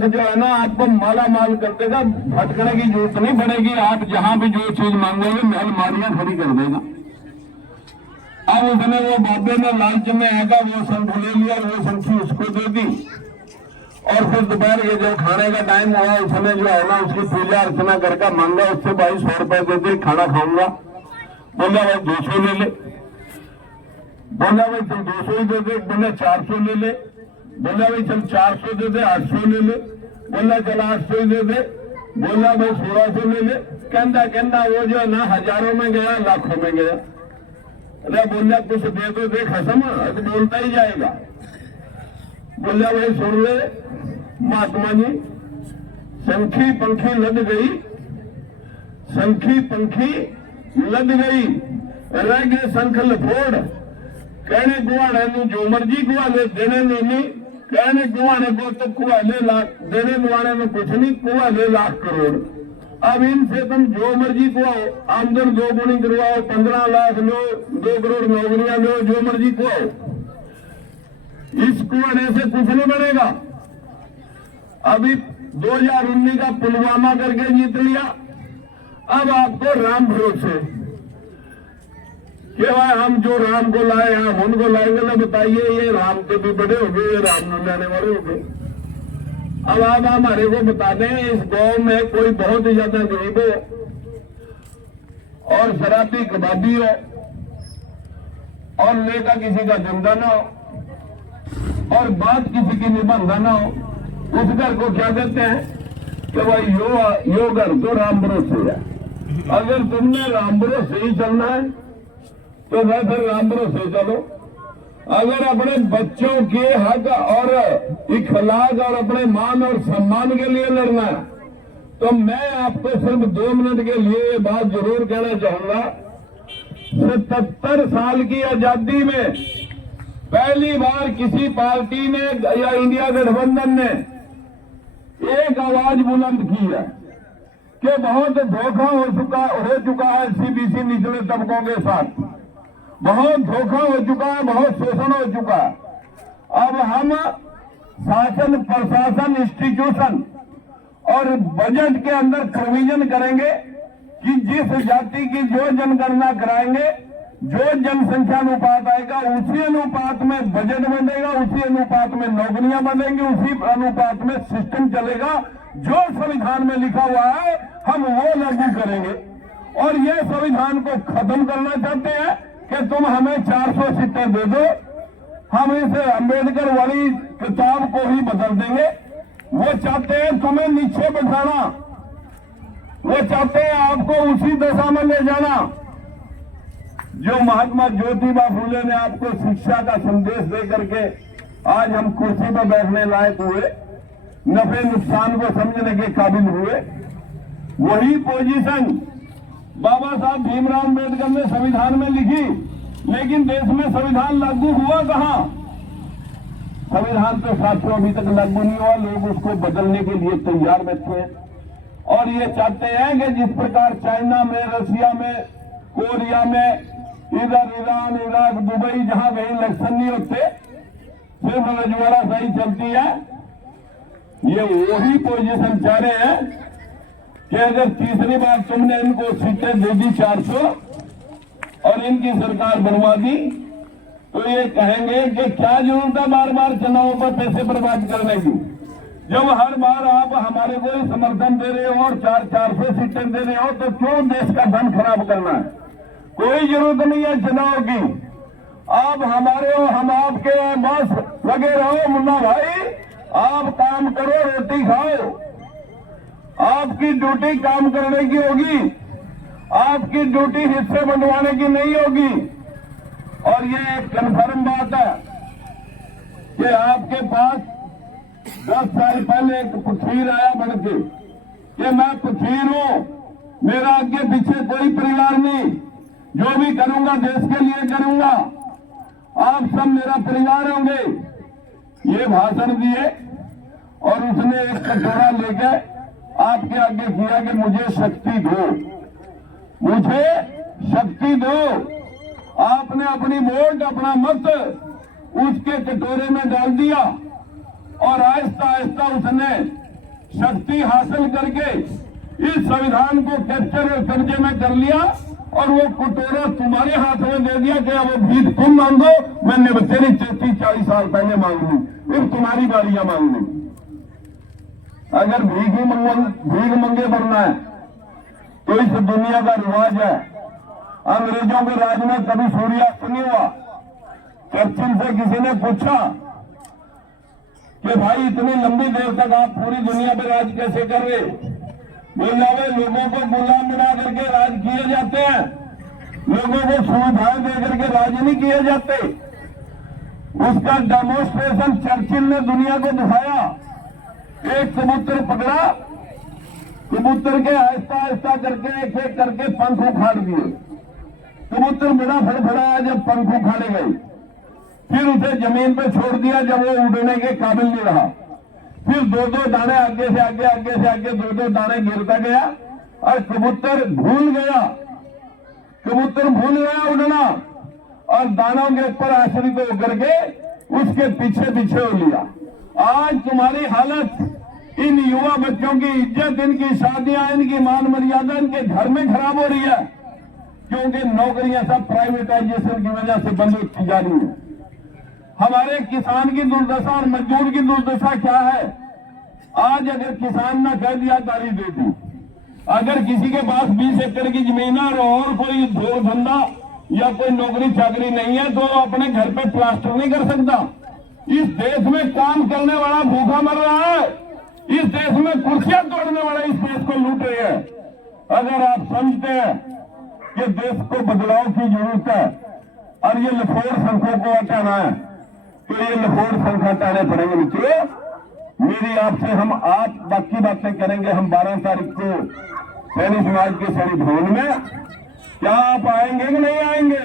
जो है ना आपको माला माल कर देगा, भटकने की जरूरत नहीं पड़ेगी। आप जहां भी जो चीज मांगोगे महल मारियां खड़ी कर देगा। अब उसने वो बाबे ने लालच में आएगा वो शंख ले लिया, वो शंखी उसको दे दी और फिर दोपहर के जब खाने का टाइम हुआ उसने जो है ना उसकी पूजा अर्चना करके मांगा, उससे भाई 100 रुपए दे दे खाना खाऊंगा। बोला भाई 200 ले ले। बोला भाई चल 200 ही दे दे। बोला 400 ले ले। बोला भाई चल 400 दे दे। 800 ले ले। बोला चल 800 ही दे दे। बोला भाई 1600 ले ले। कहना वो जो है ना हजारों में गया, लाखों में गया। अरे बोला कुछ दे तो दे खसम, तो बोलता ही जाएगा। बोला भाई सुन ले महात्मा जी, शंखी पंखी लद गई, शंखी पंखी लद गई, रह गए शंख लफोड़। कहने गुआड़े नु जो मर्जी गुआ ले, देने नहीं। कहने गुआड़े को तो कुआ ले लाख, देने गुआड़े में कुछ नहीं, कुआ ले लाख करोड़। अब इनसे तुम जो मर्जी कुआओ, आमदन 2 गुनी करवाओ, 15 लाख लो, 2 करोड़ नौकरियां लो, जो मर्जी कुआओ, इस कुआने से कुछ नहीं बनेगा। अभी 2019 का पुलवामा करके जीत लिया, अब आपको राम भरोसे कि भाई हम जो राम को लाए हम उनको लाएंगे ना। बताइए ये राम के भी बड़े हो गए, ये राम न लाने वाले हो गए। अब आप हमारे को बता दें, इस गांव में कोई बहुत ही ज्यादा गरीब हो और शराबी कबाबी हो और नेता किसी का धंधा ना हो और बात किसी की निबंधा ना हो, उस घर को क्या कहते हैं कि भाई यो घर तो राम भरोसे है। अगर तुमने राम भरोसे ही चलना है तो मैं फिर राम भरोसे चलो। अगर अपने बच्चों के हक और इखलाक और अपने मान और सम्मान के लिए लड़ना है तो मैं आपको सिर्फ 2 मिनट के लिए ये बात जरूर कहना चाहूंगा। 77 साल की आजादी में पहली बार किसी पार्टी ने या इंडिया गठबंधन ने एक आवाज बुलंद की है कि बहुत धोखा हो चुका है सीबीसी निचले तबकों के साथ, बहुत धोखा हो चुका है, बहुत शोषण हो चुका है। अब हम शासन प्रशासन इंस्टीट्यूशन और बजट के अंदर प्रोविजन करेंगे कि जिस जाति की जो जनगणना कराएंगे, जो जनसंख्या अनुपात आएगा उसी अनुपात में बजट बनेगा, उसी अनुपात में नौकरियां बनेंगी, उसी अनुपात में सिस्टम चलेगा। जो संविधान में लिखा हुआ है हम वो लागू करेंगे। और ये संविधान को खत्म करना चाहते हैं कि तुम हमें 400 सीटें दे दो, हम इस अंबेडकर वाली किताब को ही बदल देंगे। वो चाहते हैं तुम्हें नीचे बैठाना, वो चाहते हैं आपको उसी दशा में ले जाना जो महात्मा ज्योतिबा फुले ने आपको शिक्षा का संदेश दे करके आज हम कुर्सी पर बैठने लायक हुए, नफे नुकसान को समझने के काबिल हुए। वही पोजीशन बाबा साहब भीमराव अम्बेडकर ने संविधान में लिखी, लेकिन देश में संविधान लागू हुआ कहां? संविधान तो साथियों अभी तक लागू नहीं हुआ, लोग उसको बदलने के लिए तैयार बैठे हैं। और ये चाहते हैं कि जिस प्रकार चाइना में, रशिया में, कोरिया में, इधर ईरान, इराक, दुबई जहां कहीं इलेक्शन नहीं होते, सिर्फ रजवाड़ा सही चलती है, ये वही पोजीशन चाह रहे हैं कि अगर तीसरी बार तुमने इनको सीटें दे दी 400 और इनकी सरकार बनवा दी तो ये कहेंगे कि क्या जरूरत है बार बार चुनावों पर पैसे बर्बाद करने की, जब हर बार आप हमारे को ही समर्थन दे रहे हो और 400 सीटें दे रहे हो तो क्यों देश का धन खराब करना है? कोई जरूरत नहीं है चुनाव की। आप हमारे हो, हम आपके हैं, बस लगे रहो मुन्ना भाई, आप काम करो, रोटी खाओ। आपकी ड्यूटी काम करने की होगी, आपकी ड्यूटी हिस्से बंटवाने की नहीं होगी। और ये एक कन्फर्म बात है कि आपके पास 10 साल पहले एक फकीर आया बनके कि मैं फकीर हूं, मेरा आगे पीछे कोई परिवार नहीं, जो भी करूंगा देश के लिए करूंगा, आप सब मेरा परिवार होंगे। ये भाषण दिए और उसने एक कटोरा लेके आपके आगे किया कि मुझे शक्ति दो, मुझे शक्ति दो। आपने अपनी वोट, अपना मत उसके कटोरे में डाल दिया और आहिस्ता आहिस्ता उसने शक्ति हासिल करके इस संविधान को कैप्चर और कब्जे में कर लिया और वो कटोरा तुम्हारे हाथ में दे दिया कि अब भीख तुम मांगो, मैंने तेरी 30-40 साल पहले मांग ली, फिर तुम्हारी बारियां मांगनी। अगर भीख मंगे बनना है तो इस दुनिया का रिवाज है। अंग्रेजों के राज में कभी सूर्यास्त नहीं हुआ। चर्चिल से किसी ने पूछा कि भाई इतनी लंबी देर तक आप पूरी दुनिया पे राज कैसे कर रहे? बोला वे लोगों को गुलाम बना करके राज किए जाते हैं, लोगों को सुविधाएं दे करके राज नहीं किए जाते। उसका डेमोन्स्ट्रेशन चर्चिल ने दुनिया को दिखाया। एक कबूतर पकड़ा, कबूतर के आहिस्ता आहिस्ता करके एक एक करके पंख उखाड़ दिए। कबूतर बड़ा फड़फड़ाया जब पंख उखाड़े गए, फिर उसे जमीन पे छोड़ दिया जब वो उड़ने के काबिल नहीं रहा। फिर 2-2 दाने आगे से आगे 2-2 दाने गिरता गया और कबूतर भूल गया उड़ना और दानों के ऊपर आश्रित होकर के उसके पीछे पीछे हो लिया। आज तुम्हारी हालत, इन युवा बच्चों की इज्जत, इनकी शादियां, इनकी मान मर्यादा इनके घर में खराब हो रही है, क्योंकि नौकरियां सब प्राइवेटाइजेशन की वजह से बंद होती जा रही है। हमारे किसान की दुर्दशा और मजदूर की दुर्दशा क्या है? आज अगर किसान ने कह दिया गाड़ी दे दी, अगर किसी के पास 20 एकड़ की जमीन है और कोई धंधा या कोई नौकरी चाकरी नहीं है तो अपने घर पे प्लास्टर नहीं कर सकता। इस देश में काम करने वाला भूखा मर रहा है, इस देश में कुर्सियां तोड़ने वाला इस देश को लूट रहे हैं। अगर आप समझते हैं कि देश को बदलाव की जरूरत है और ये लफोड़ संखों को हटाना है तो ये लफोड़ संख हटाने पड़ेंगे। मित्रों, मेरी आपसे हम आज बाकी बातें करेंगे। हम 12 तारीख को सैनिक समाज के सैनिक भवन में, क्या आप आएंगे कि नहीं आएंगे?